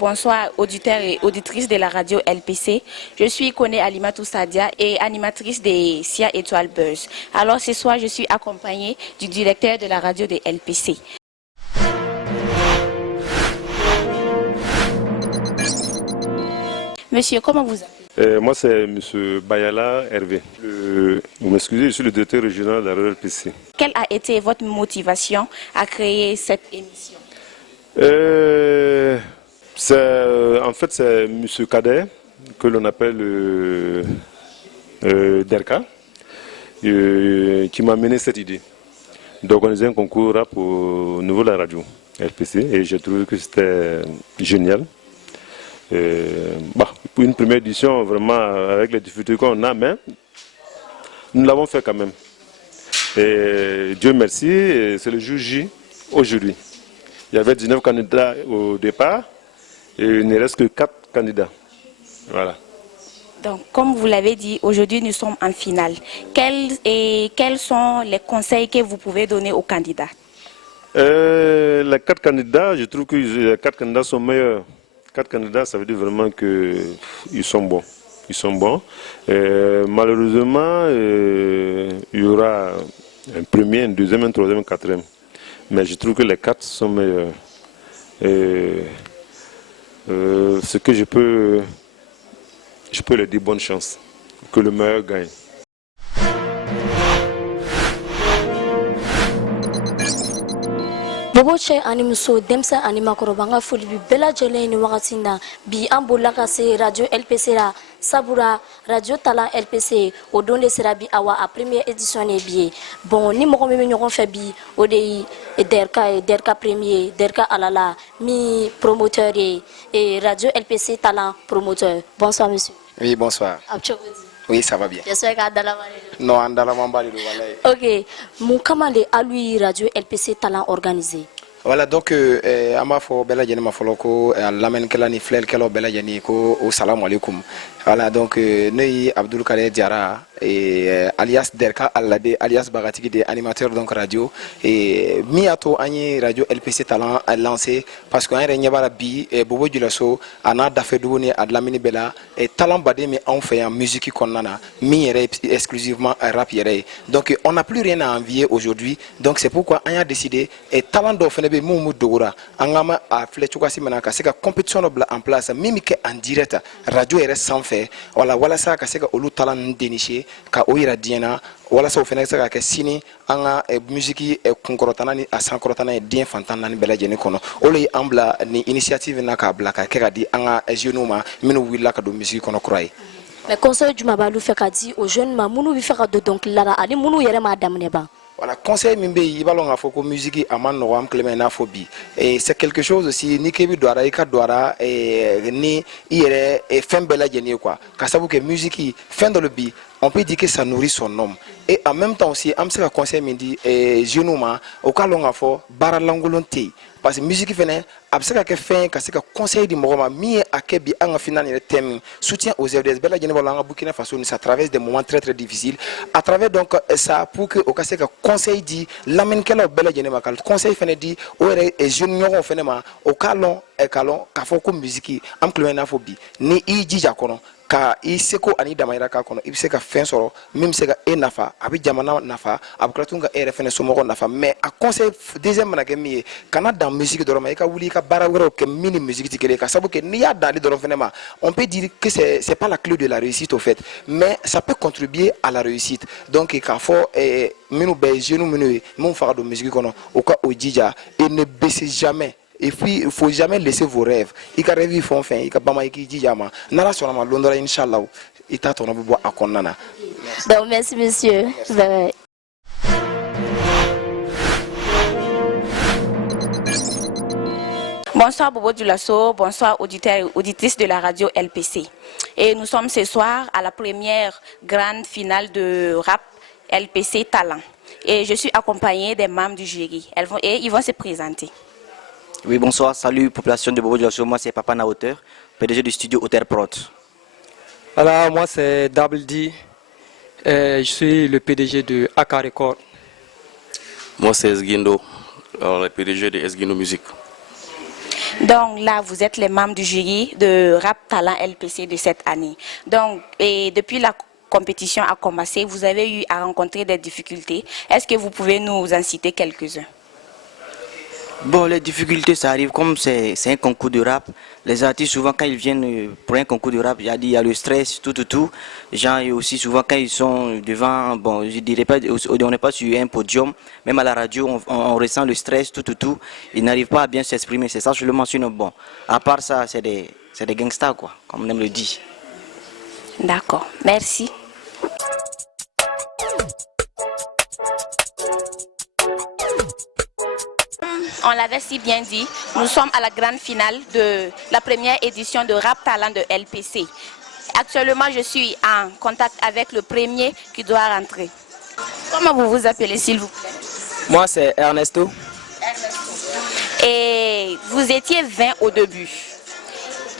bonsoir auditeurs et auditrices de la radio LPC. Je suis Kone Alimatou Sadia et animatrice des SIA Étoile Buzz. Alors ce soir, je suis accompagnée du directeur de la radio de LPC. Monsieur, comment vous appelez? Moi, c'est M. Bayala Hervé. Vous m'excusez, je suis le directeur régional de la radio LPC. Quelle a été votre motivation à créer cette émission? En fait, c'est M. Kader, que l'on appelle Derka, qui m'a mené cette idée d'organiser un concours rap au niveau de la radio LPC. Et j'ai trouvé que c'était génial. Pour une première édition, vraiment, avec les difficultés qu'on a, mais nous l'avons fait quand même. Et Dieu merci, c'est le jour J aujourd'hui. Il y avait 19 candidats au départ et il ne reste que 4 candidats. Voilà. Donc, comme vous l'avez dit, aujourd'hui nous sommes en finale. Quels sont les conseils que vous pouvez donner aux candidats? Les 4 candidats, je trouve que les 4 candidats sont meilleurs. 4 candidats, ça veut dire vraiment qu'ils sont bons. Ils sont bons. Malheureusement, il y aura un premier, un deuxième, un troisième, un quatrième. Mais je trouve que les 4 sont meilleurs. Ce que je peux leur dire bonne chance. Que le meilleur gagne. Bobo cɛ ani muso denmisɛn ani makɔrɔba an ka foli bi bɛɛ lajɛlen ni wagati na bi an bolila ka se radio LPC la sabura radio Talan LPC o don de sera bi awa a première édition ne bi ye bon ni mɔgɔ min bɛ ɲɔgɔn fɛ bi o de ye Derka premier Derka Alala mi promoteur ye radio LPC Talan promoteur. Bonsoir monsieur. Oui, bonsoir. Oui, ça va bien. J'espère qu'à Dalamane. Non, à Dalamane. Ok. Mon commandé à lui radio LPC Talan organisé. Voilà, donc ama fo bela jeni ma folo ko lamen kala ni flel kala bela jeni ko assalamu alaikum. Voilà, donc Ney Abdul Kader Diara alias Derka Alade alias Bagatigi des animateurs donc radio et miato ani radio LPC Talan a lancé parce qu'on a nyabara bi Bobo Djulaso ana dafedu ni adlamini bela et talent badé mais on fait en musique konnana mi exclusivement rap yere. Donc on n'a plus rien à envier aujourd'hui. Donc c'est pourquoi on a décidé et talent d'offre be mumu dogora angama a flechuka simana ka seka compétition en place mimi ke en direct radio ere sans faire wala sa ka seka olu talent dénicher ka oira diena wala sa ofena seka ka sini anga musique kunkorotana ni asankorotana dien fantana ni bela jeni kono oli ambla ni initiative na ka blaka ke ka di anga jeunuma minu willa ka do musique kono croy. Mais conseil du mabalou fait ka di aux jeunes ma munu bi faire de donc là ali munu yere ma damne ba. Voilà, conseil mimbe ibalonga foko musique aman no am clemena phobie et c'est quelque chose aussi ni kebi doara ika doara ni ire fembela jeni quoi kasabu que musique fin dans le bi on peut dire que ça nourrit son homme et en même temps aussi am se conseil mindi jeunuma au kalonga fo baralangolonté parce que musique fene abseka ke fin ka se ka conseil di mogoma mi akebi anga final ni thème soutien aux FDS bela jeni bolanga Burkina Faso ni ça traverse des moments très très difficiles à travers donc ça pour que au ka conseil dit l'amène kala bela jeni makal conseil fene dit o et jeune ñogo fene ma o kalon e kalon ka foko musique am clemena phobie ni i jija kono ka i seko ani damayira ka kono i se ka fen soro même se ka e nafa abi jamana nafa abi kratunga e refene somogo nafa mais a conseil deuxième manake mi kana dans musique doroma e ka wuli ka bara wero ke mini musique tikele ka sabu ke ni ya dali dorom fenema on peut dire que c'est pas la clé de la réussite au fait mais ça peut contribuer à la réussite donc ka fo minu be jeune minu mon fara de musique kono o ka ojija et ne baissez jamais. Et puis il faut jamais laisser vos rêves. Il ka rêve font fin, il ka bama iki jijama. Nala sonama londra inshallah. Ita tono bo akonnana. Donc merci monsieur. Bye. Bonsoir Bobo Djulaso, bonsoir auditeurs et auditrices de la radio LPC. Et nous sommes ce soir à la première grande finale de rap LPC Talent. Et je suis accompagnée des membres du jury. Ils vont se présenter. Oui, bonsoir, salut population de Bobo Djulaso, moi c'est Papa Naoteur, PDG du studio Hotel Prod. Alors moi c'est Double D, je suis le PDG de AK Record. Moi c'est Esguindo, le PDG de Esguindo Music. Donc là, vous êtes les membres du jury de Rap Talent LPC de cette année. Donc, et depuis la compétition a commencé, vous avez eu à rencontrer des difficultés. Est-ce que vous pouvez nous en citer quelques-uns? Bon, les difficultés, ça arrive comme c'est un concours de rap. Les artistes, souvent, quand ils viennent pour un concours de rap, il y a le stress, tout. Genre, et aussi, souvent, quand ils sont devant, bon, je dirais pas, on n'est pas sur un podium, même à la radio, on ressent le stress, tout. Ils n'arrivent pas à bien s'exprimer. C'est ça, je le mentionne. Bon, à part ça, c'est des gangsters, quoi, comme on aime le dire. D'accord, merci. On l'avait si bien dit, nous sommes à la grande finale de la première édition de Rap Talent de LPC. Actuellement, je suis en contact avec le premier qui doit rentrer. Comment vous vous appelez, s'il vous plaît? Moi, c'est Ernesto. Et vous étiez 20 au début.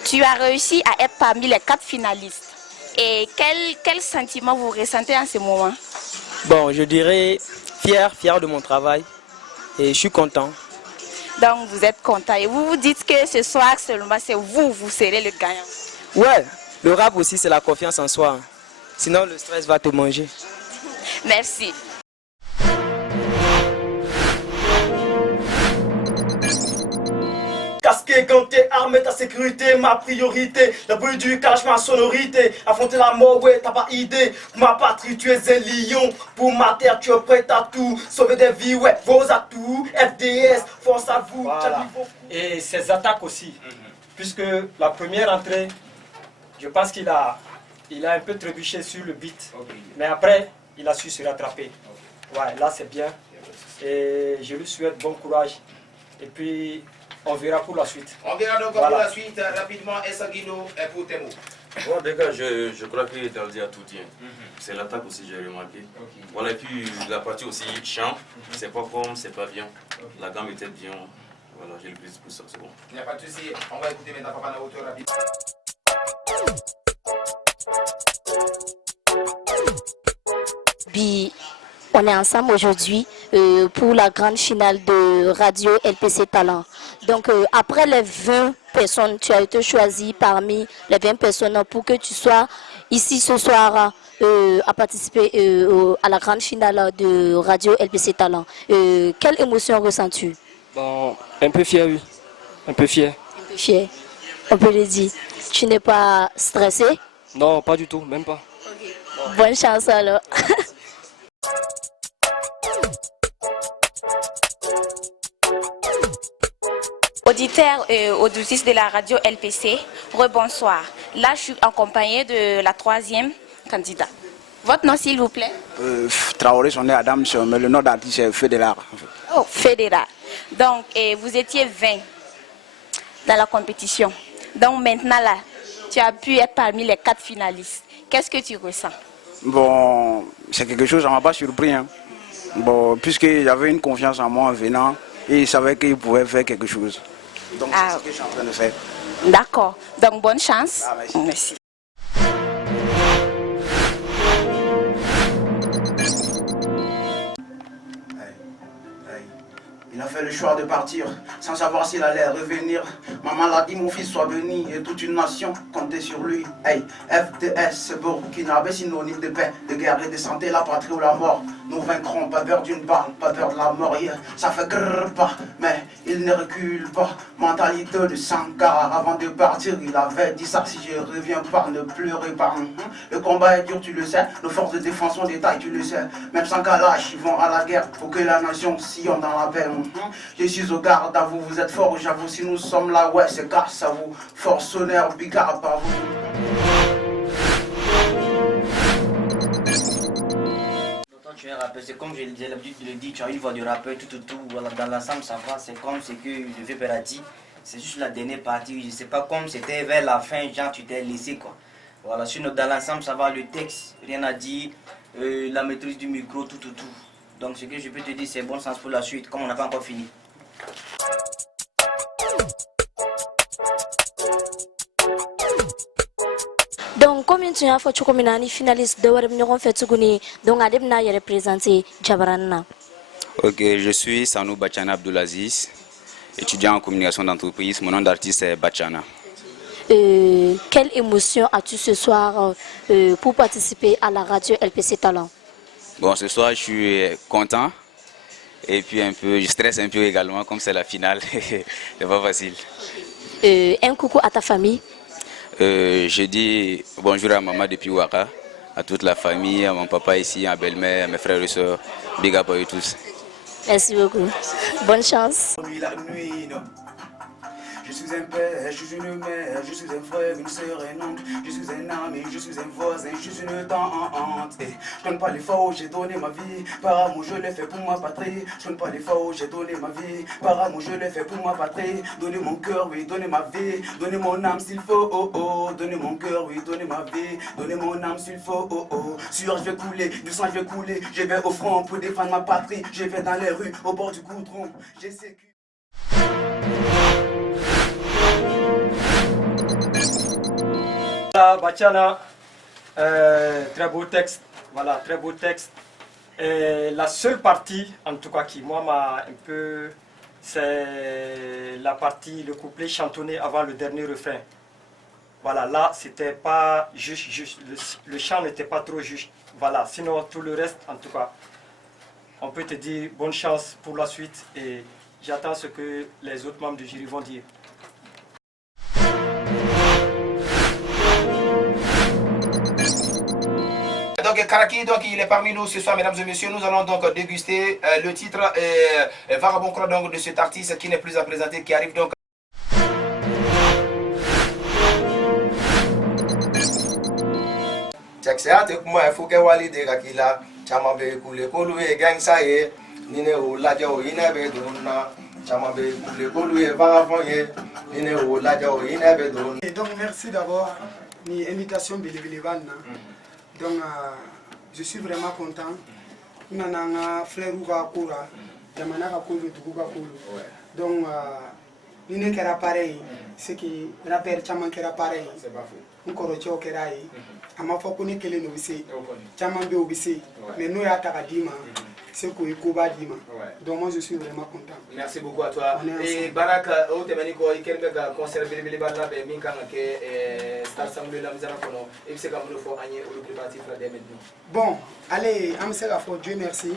Tu as réussi à être parmi les 4 finalistes. Et quel sentiment vous ressentez en ce moment? Bon, je dirais fier de mon travail. Et je suis content. Donc vous êtes content et vous vous dites que ce soir seulement c'est vous serez le gagnant. Ouais, le rap aussi c'est la confiance en soi. Sinon le stress va te manger. Merci. Casqué, ganté, armé, ta sécurité, ma priorité. Le bruit du cash, ma sonorité. Affronter la mort, ouais, t'as pas idée. Pour ma patrie, tu es un lion. Pour ma terre, tu es prêt à tout. Sauver des vies, ouais, vos atouts. FDS, force à vous. Voilà. Et ses attaques aussi. Puisque la première entrée, je pense qu'il a un peu trébuché sur le beat. Mais après, il a su se rattraper. Ouais, là c'est bien. Et je lui souhaite bon courage. Et puis, on verra pour la suite. On verra donc pour la suite rapidement. Essanguino et pour tes mots. Bon, déjà, je crois que Daldi a tout dit. C'est l'attaque aussi, j'ai remarqué. Voilà, et puis la partie aussi chant, c'est pas comme, c'est pas bien. La gamme était bien. Voilà, j'ai le plus pour ça, c'est bon. Il n'y a pas de souci. On va écouter maintenant Papa Naoto rapidement. Bi, on est ensemble aujourd'hui pour la grande finale de Radio LPC Talent. Donc après les 20 personnes, tu as été choisi parmi les 20 personnes pour que tu sois ici ce soir à participer à la grande finale de Radio LPC Talent. Quelle émotion ressens-tu? Bon, un peu fier, oui. Un peu fier. Un peu fier, on peut le dire. Tu n'es pas stressé? Non, pas du tout, même pas. Okay. Bonne chance alors. Auditeurs et auditrices de la radio LPC, rebonsoir. Là, je suis accompagnée de la 3e candidate. Votre nom, s'il vous plaît? Traoré, son nom est Adam, mais le nom d'artiste c'est Fédéral. Oh, Fédéral. Donc, vous étiez 20 dans la compétition. Donc maintenant, là, tu as pu être parmi les 4 finalistes. Qu'est-ce que tu ressens? Bon, c'est quelque chose, ça ne m'a pas surpris. Hein. Bon, puisque j'avais une confiance en moi en venant et il savait qu'il pouvait faire quelque chose. Donc c'est ce que je suis en train de faire. D'accord. Donc bonne chance. Ah, merci. Merci. Il a fait le choix de partir sans savoir s'il allait revenir. Maman l'a dit, mon fils soit béni et toute une nation comptait sur lui. Hey, FDS, Burkinabé, synonyme de paix, de guerre et de santé, la patrie ou la mort. Nous vaincrons, pas peur d'une balle, pas peur de la mort. Yeah, ça fait grrr pas, mais il ne recule pas. Mentalité de Sankara, avant de partir, il avait dit ça. Si je reviens pas, ne pleurez pas. Le combat est dur, tu le sais. Nos forces de défense sont des tailles, tu le sais. Même sans Kalash, ils vont à la guerre pour que la nation sillonne dans la paix. Je suis au garde à vous, vous êtes forts, j'avoue. Si nous sommes là, ouais, c'est grâce à vous. Force, honneur, bigard par vous. Tu es un rappeur, c'est comme j'ai l'habitude de le dire, tu as une voix de rappeur, tout, voilà, dans l'ensemble ça va, c'est comme ce que le vieux père a dit, c'est juste la dernière partie, je sais pas comme c'était vers la fin, genre tu t'es laissé quoi. Voilà, sinon dans l'ensemble ça va, le texte, rien à dire, la maîtrise du micro, tout. Donc ce que je peux te dire, c'est bon sens pour la suite, comme on n'a pas encore fini. Donc combien tu as fait tu comme une finaliste de Warabniron fait Tuguni, donc Ademna y représenté Jabarana. Ok, je suis Sanou Bachana Abdulaziz étudiant en communication d'entreprise. Mon nom d'artiste est Bachana. Quelle émotion as-tu ce soir pour participer à la radio LPC Talent? Bon, ce soir, je suis content et puis je stresse un peu également, comme c'est la finale. C'est pas facile. Un coucou à ta famille. Je dis bonjour à maman depuis Ouaka, à toute la famille, à mon papa ici, à belle-mère, à mes frères et soeurs. Big up à eux tous. Merci beaucoup. Bonne chance. Je suis un père, je suis une mère, je suis un frère, une sœur, un oncle, je suis un ami, je suis un voisin, je suis une tante. Je donne pas les fois où j'ai donné ma vie, par amour je l'ai fait pour ma patrie. Je donne pas les fois où j'ai donné ma vie, par amour je l'ai fait pour ma patrie. Donnez mon cœur, oui, donnez ma vie, donnez mon âme s'il faut, oh oh. Donnez mon cœur, oui, donnez ma vie, donnez mon âme s'il faut, oh oh. Sur je vais couler, du sang je vais couler, je vais au front pour défendre ma patrie. Je vais dans les rues, au bord du goudron, j'ai sécu. Bachana, très beau texte, voilà, très beau texte. Et la seule partie, en tout cas, qui moi m'a un peu, c'est la partie, le couplet chantonné avant le dernier refrain. Voilà, là, c'était pas juste, le chant n'était pas trop juste. Voilà, sinon tout le reste, en tout cas, on peut te dire bonne chance pour la suite et j'attends ce que les autres membres du jury vont dire. Donc Karaki, donc il est parmi nous ce soir, mesdames et messieurs. Nous allons donc déguster le titre Vagabond Croix donc de cet artiste qui n'est plus à présenter, qui arrive donc. Et donc merci d'abord ni invitation Bilibili-Van. Donc je suis vraiment content. Nana frère Ouga Koura, Yamana Kulu, Tukuga Kulu. Donc Nine Kera pareil, c'est qui rappeur Chaman Kera pareil. C'est pas faux. Nkorocho Kerai. Amafokuni Kele Novisi. Chaman Be Obisi. Mais nous à Takadima. C'est quoi Kuba Dima. Donc moi je suis vraiment content. Merci beaucoup à toi. Et Baraka, au Temaniko, il y a un concert de Bala, Minkan, Star Samble, la Mizana Kono, et c'est comme le faut gagner au préparatif là maintenant. Bon, allez, Amsela for Dieu merci.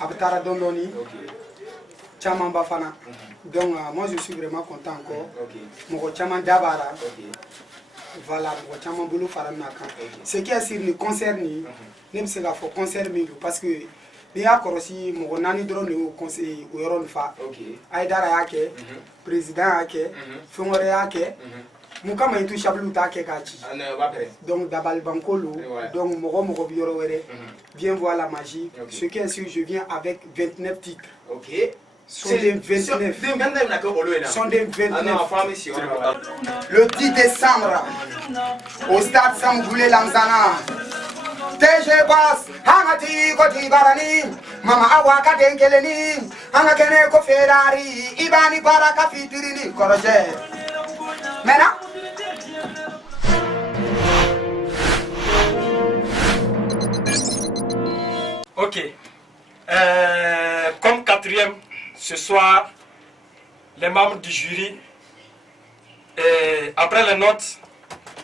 Abtara Dondoni. Chaman Bafana. Donc moi je suis vraiment content encore. Mon Chaman Dabara. Voilà, mon Chaman Boulou Faranaka. Ce qui est sur le concert, même c'est la for concert parce que ni akorosi mo nani drone au conseil au ron fa aidara yake président yake fongore yake mukama itu chablu ta ke kachi donc dabal bankolo donc mogo bioro were viens voir la magie ce qui est sûr je viens avec 29 titres. Sont des 29. Sont des 29. Le 10 décembre au stade Samboulé Lamzana. TG Bass, Hangati Koti Barani, Mama Awaka Denkeleni, Hangakene Ko Ferrari, Ibani Baraka Fitirini, Koroje. Maintenant, ok. Comme quatrième, ce soir, les membres du jury, après les notes,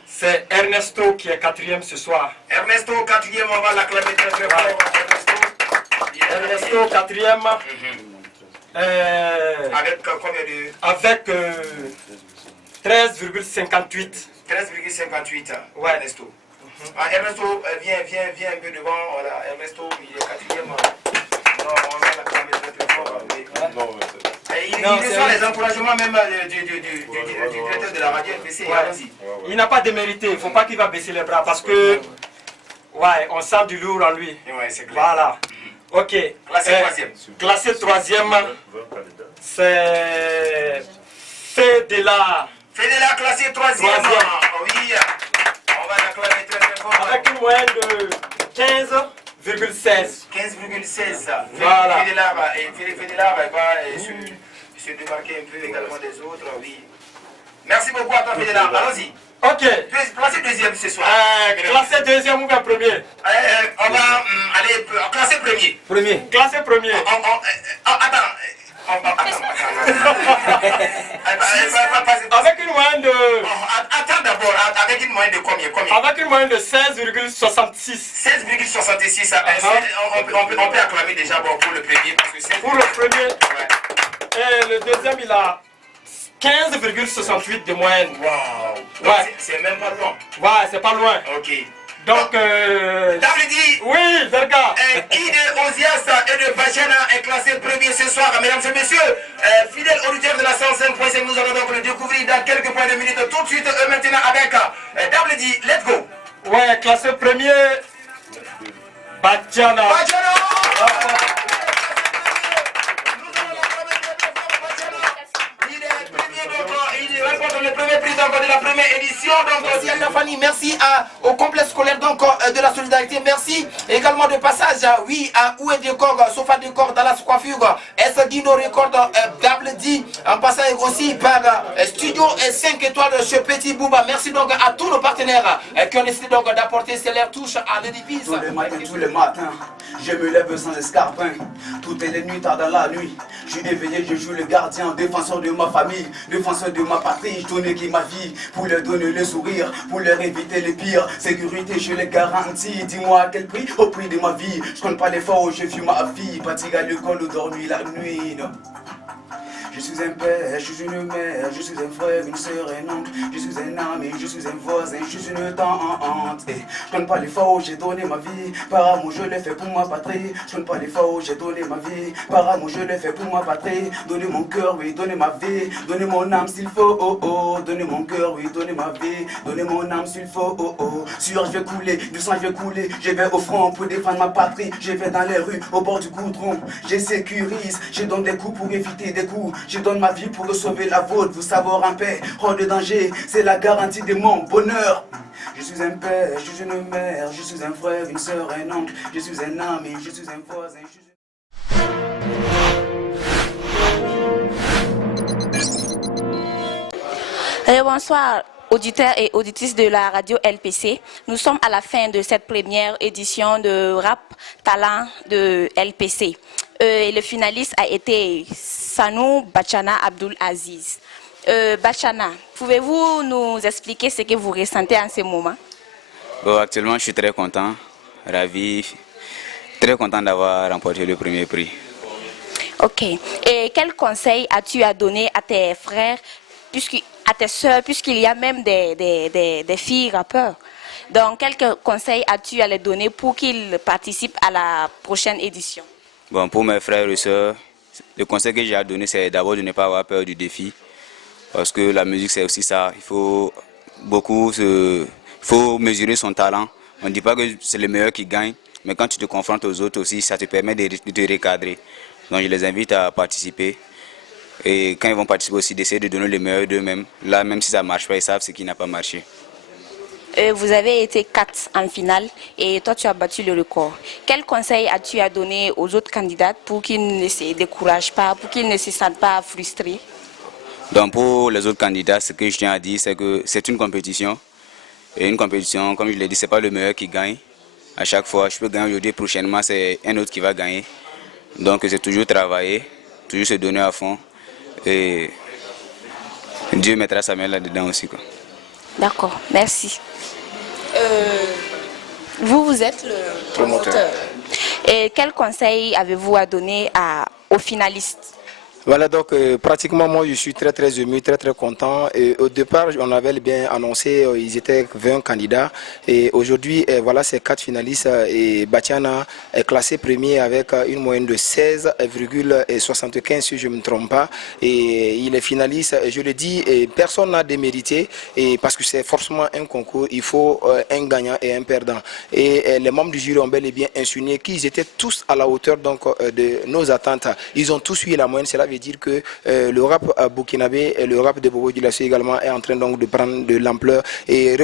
c'est Ernesto qui est quatrième ce soir. Ernesto quatrième, on va l'acclamer très très fort. Ernesto quatrième. Avec combien de... Avec 13,58. 13,58. Ouais. Ernesto. Ernesto, viens un peu devant. Voilà. Ernesto, il est quatrième. Non, on va l'acclamer très très fort. Il reçoit les encouragements même du directeur de la radio LPC. Il n'a pas démérité, il ne faut pas qu'il va baisser les bras parce que ouais, on sent du lourd en lui. Ouais, c'est clair. Voilà. Ok. Classé troisième. Classé troisième, c'est Fedela. Fedela classé troisième. Oui, on va l'acclamer très très fort. Avec une moyenne de 15,16. 15,16. Voilà. Fedela va se démarquer un peu également des autres, oui. Merci beaucoup à toi, Fedela. Allons-y. Ok. Classé deuxième ce soir. Classé deuxième ou bien premier? On va aller classer premier. Premier. Classé premier. Attends. Avec une moyenne de... Attends d'abord, avec une moyenne de combien? Avec une moyenne de 16,66. 16,66, on peut acclamer déjà bon, pour le premier. Parce que pour le premier. Et le deuxième, il a 15,68 de moyenne. Wow. Ouais. C'est même pas loin. Ouais, c'est pas loin. Ok. Donc, Dabledi, oui, Zerka. Qui de Ozias et de Bachana est classé premier ce soir, mesdames et messieurs, fidèles auditeurs de la 105.5, nous allons donc le découvrir dans quelques points de minutes. Tout de suite, maintenant avec Dabledi, let's go. Ouais, classé premier, Bachana. Il remporte le premier prix donc, de la première édition. Donc, aussi à Fanny, merci au complexe scolaire donc, de la solidarité. Merci également de passage, oui, à Oué Décor, Sofa Décor, Dallas Coiffure, S. Dino Record, Dabledi, en passant aussi par Studio 5 étoiles chez Petit Bouba. Merci donc à tous nos partenaires qui ont décidé donc d'apporter leur touche à l'édifice. Tous les matins, je me lève sans escarpin. Toutes les nuits, tard dans la nuit, je suis éveillé, je joue le gardien, défenseur de ma famille, défenseur de ma patrie. Je donne qui ma vie pour leur donner le sourire, pour leur éviter les pires. Sécurité, je les garantis. Dis-moi à quel prix? Au prix de ma vie. Je compte pas l'effort, je fume ma fille. Partir à l'école ou dormir la nuit. Je suis un père, je suis une mère, je suis un frère, une sœur, un oncle, je suis un ami, je suis un voisin, je suis une tante. Je compte pas l'effort, j'ai donné ma vie, par amour je l'ai fait pour ma patrie. Je compte pas l'effort, j'ai donné ma vie, par amour je l'ai fait pour ma patrie. Donnez mon cœur, oui, donnez ma vie, donnez mon âme s'il faut, oh oh. Donnez mon cœur, oui, donnez ma vie, donnez mon âme s'il faut, oh oh. Sur je vais couler, du sang je vais couler, je vais au front pour défendre ma patrie. Je vais dans les rues, au bord du goudron, je sécurise, je donne des coups pour éviter des coups. Je donne ma vie pour sauver la vôtre, vous savoir en paix, hors de danger, c'est la garantie de mon bonheur. Je suis un père, je suis une mère, je suis un frère, une soeur, un oncle, je suis un ami, je suis un voisin, Bonsoir auditeurs et auditrices de la radio LPC. Nous sommes à la fin de cette première édition de Rap Talent de LPC. Et le finaliste a été Sanou Bachana Abdul Aziz. Bachana, pouvez-vous nous expliquer ce que vous ressentez en ce moment? Bon, actuellement, je suis très content, ravi, très content d'avoir remporté le premier prix. Ok. Et quel conseil as-tu à donner à tes frères, à tes soeurs, puisqu'il y a même des filles rappeurs? Donc, quel conseil as-tu à les donner pour qu'ils participent à la prochaine édition? Bon, pour mes frères et sœurs, le conseil que j'ai à donner, c'est d'abord de ne pas avoir peur du défi. Parce que la musique, c'est aussi ça. Il faut mesurer son talent. On ne dit pas que c'est le meilleur qui gagne, mais quand tu te confrontes aux autres aussi, ça te permet de te recadrer. Donc, je les invite à participer. Et quand ils vont participer aussi, d'essayer de donner le meilleur d'eux-mêmes. Là, même si ça ne marche pas, ils savent ce qui n'a pas marché. Vous avez été 4 en finale et toi tu as battu le record. Quel conseil as-tu à donner aux autres candidats pour qu'ils ne se découragent pas, pour qu'ils ne se sentent pas frustrés? Donc pour les autres candidats, ce que je tiens à dire, c'est que c'est une compétition. Et une compétition, comme je l'ai dit, ce n'est pas le meilleur qui gagne. À chaque fois, je peux gagner aujourd'hui, prochainement c'est un autre qui va gagner. Donc c'est toujours travailler, toujours se donner à fond. Et Dieu mettra sa main là-dedans aussi, quoi. D'accord, merci. Vous êtes le promoteur. Et quel conseil avez-vous à donner aux finalistes? Voilà, donc pratiquement moi je suis très ému, très content. Et au départ on avait bien annoncé, ils étaient 20 candidats et aujourd'hui voilà ces 4 finalistes et Bachana est classé premier avec une moyenne de 16,75 si je ne me trompe pas. Et il est finaliste, je le dis, et personne n'a démérité et parce que c'est forcément un concours, il faut un gagnant et un perdant. Et les membres du jury ont bel et bien insinué qu'ils étaient tous à la hauteur donc, de nos attentes. Ils ont tous eu la moyenne, cela veut dire que le rap burkinabé et le rap de Bobo Dioulasso également est en train donc de prendre de l'ampleur. Et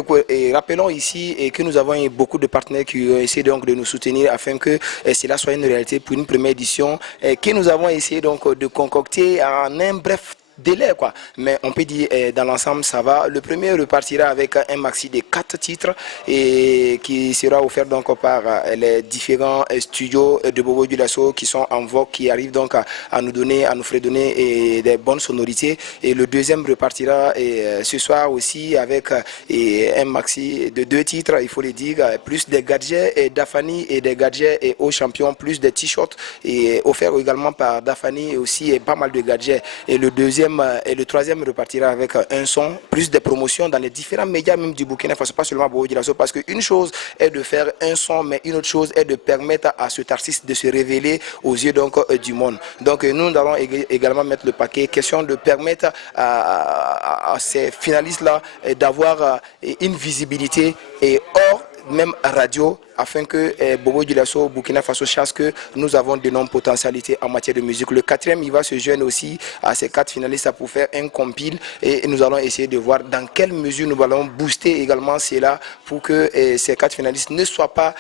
rappelons ici que nous avons eu beaucoup de partenaires qui ont essayé donc de nous soutenir afin que cela soit une réalité pour une première édition que nous avons essayé donc de concocter en un bref délai, quoi. Mais on peut dire dans l'ensemble ça va. Le premier repartira avec un maxi de 4 titres et qui sera offert donc par les différents studios de Bobo Dioulasso qui sont en vogue, qui arrivent donc à nous fredonner des bonnes sonorités. Et le deuxième repartira ce soir aussi avec un maxi de 2 titres, il faut le dire, plus des gadgets et Dafani et des gadgets et aux champions, plus des t-shirts et offerts également par Dafani et aussi pas mal de gadgets. Et le troisième repartira avec un son, plus de promotions dans les différents médias même du Burkina Faso, pas seulement Bobo Dioulasso, parce qu'une chose est de faire un son, mais une autre chose est de permettre à cet artiste de se révéler aux yeux donc du monde. Donc nous allons également mettre le paquet, question de permettre à ces finalistes-là d'avoir une visibilité et hors même radio, afin que Bobo Dioulasso, Burkina Faso, sache que nous avons d'énormes potentialités en matière de musique. Le quatrième, il va se joindre aussi à ces 4 finalistes pour faire un compile et nous allons essayer de voir dans quelle mesure nous allons booster également cela pour que ces 4 finalistes ne soient pas,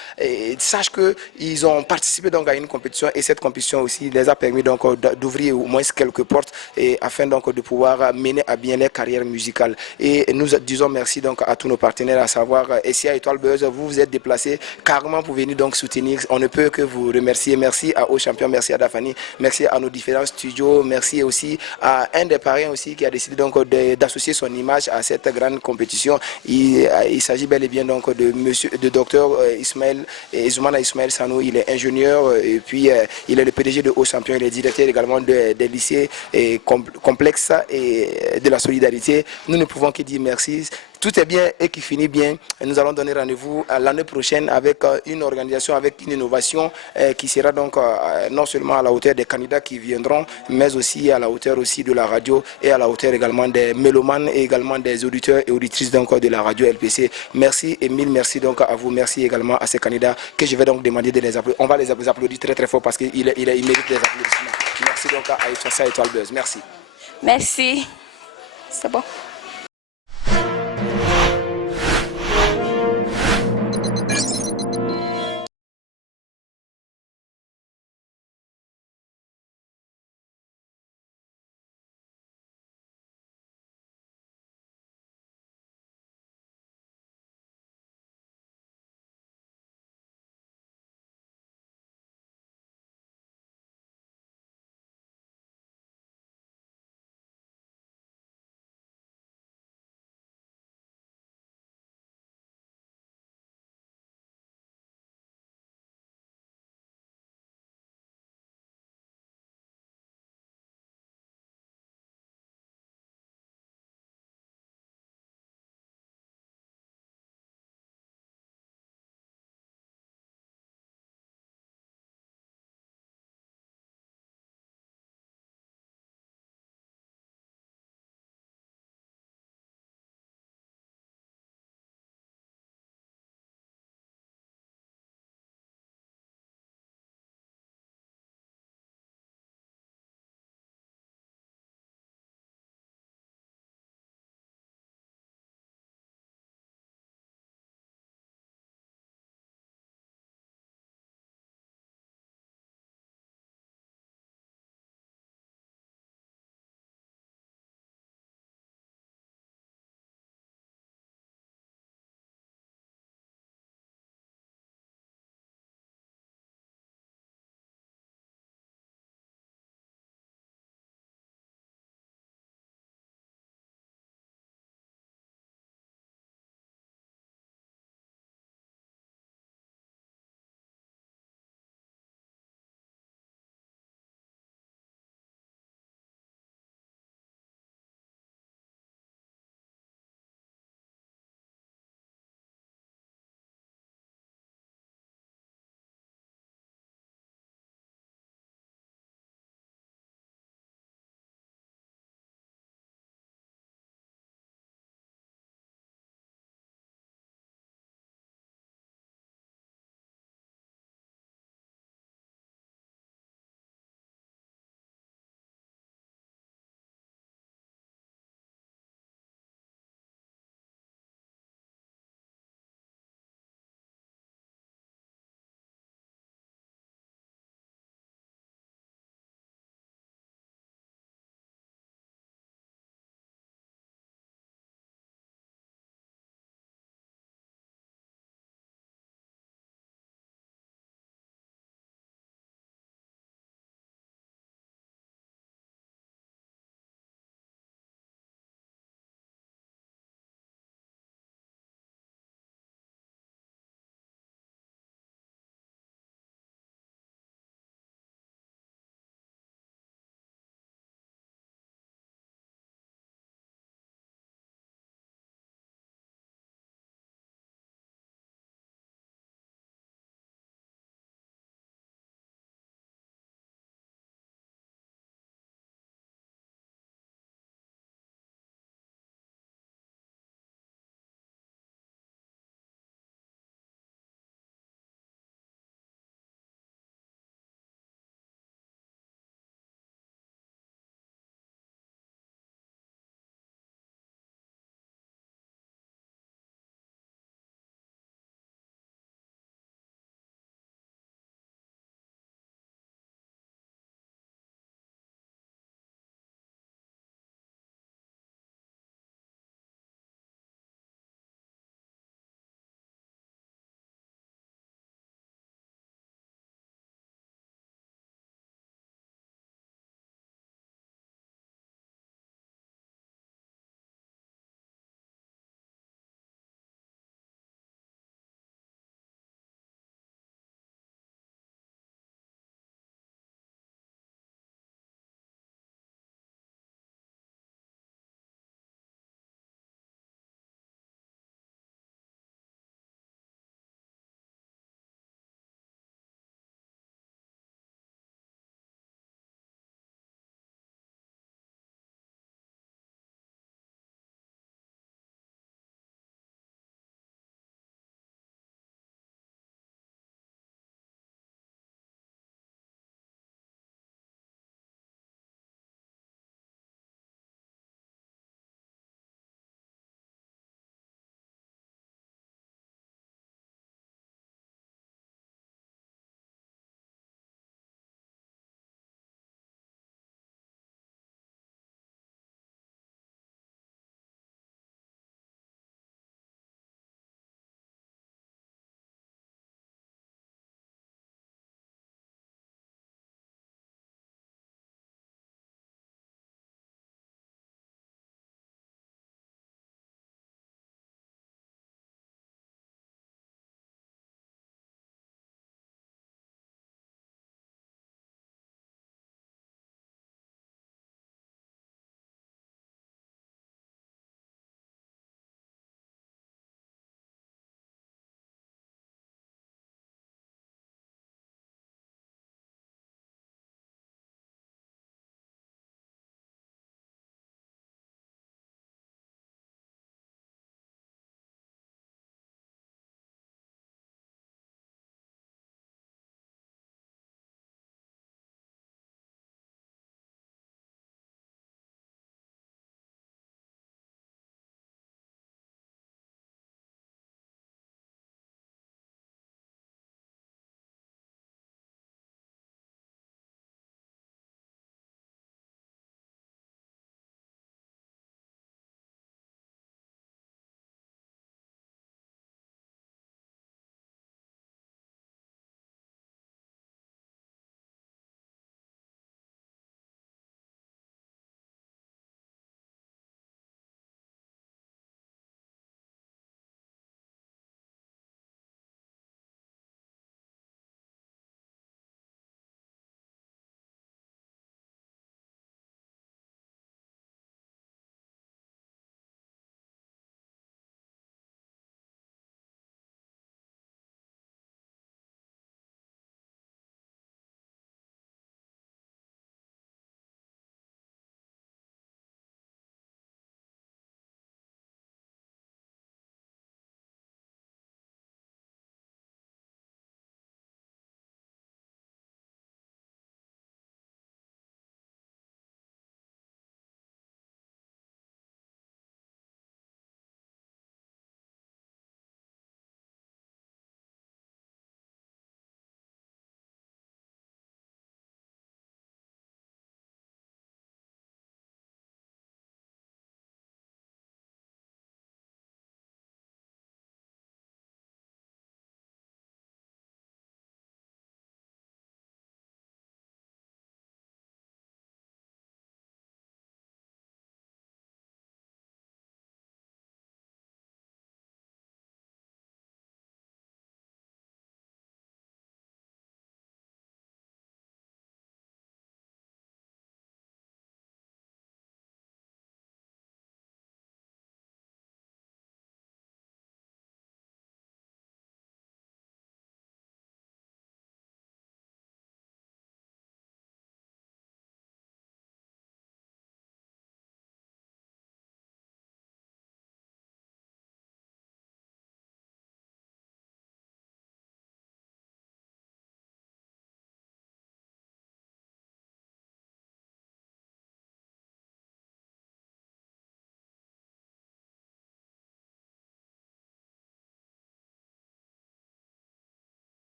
sachent qu'ils ont participé donc à une compétition et cette compétition aussi les a permis donc d'ouvrir au moins quelques portes et afin donc de pouvoir mener à bien leur carrière musicale. Et nous disons merci donc à tous nos partenaires, à savoir SIA Étoile Buzz. Vous vous êtes déplacés carrément pour venir donc soutenir. On ne peut que vous remercier. Merci à Aux Champions, merci à Dafani, merci à nos différents studios, merci aussi à un des parrains aussi qui a décidé donc d'associer son image à cette grande compétition. Il s'agit bel et bien donc de docteur Ismaël Sanou. Il est ingénieur et puis il est le PDG de Aux Champions. Il est directeur également des lycées complexes et de la solidarité. Nous ne pouvons que dire merci. Tout est bien et qui finit bien. Nous allons donner rendez-vous l'année prochaine avec une organisation, avec une innovation qui sera donc non seulement à la hauteur des candidats qui viendront, mais aussi à la hauteur aussi de la radio et à la hauteur également des mélomanes et également des auditeurs et auditrices donc de la radio LPC. Merci et mille merci donc à vous. Merci également à ces candidats que je vais donc demander de les applaudir. On va les applaudir très très fort parce qu'il mérite des applaudissements. Merci donc à Étoile Buzz. Merci. Merci. C'est bon.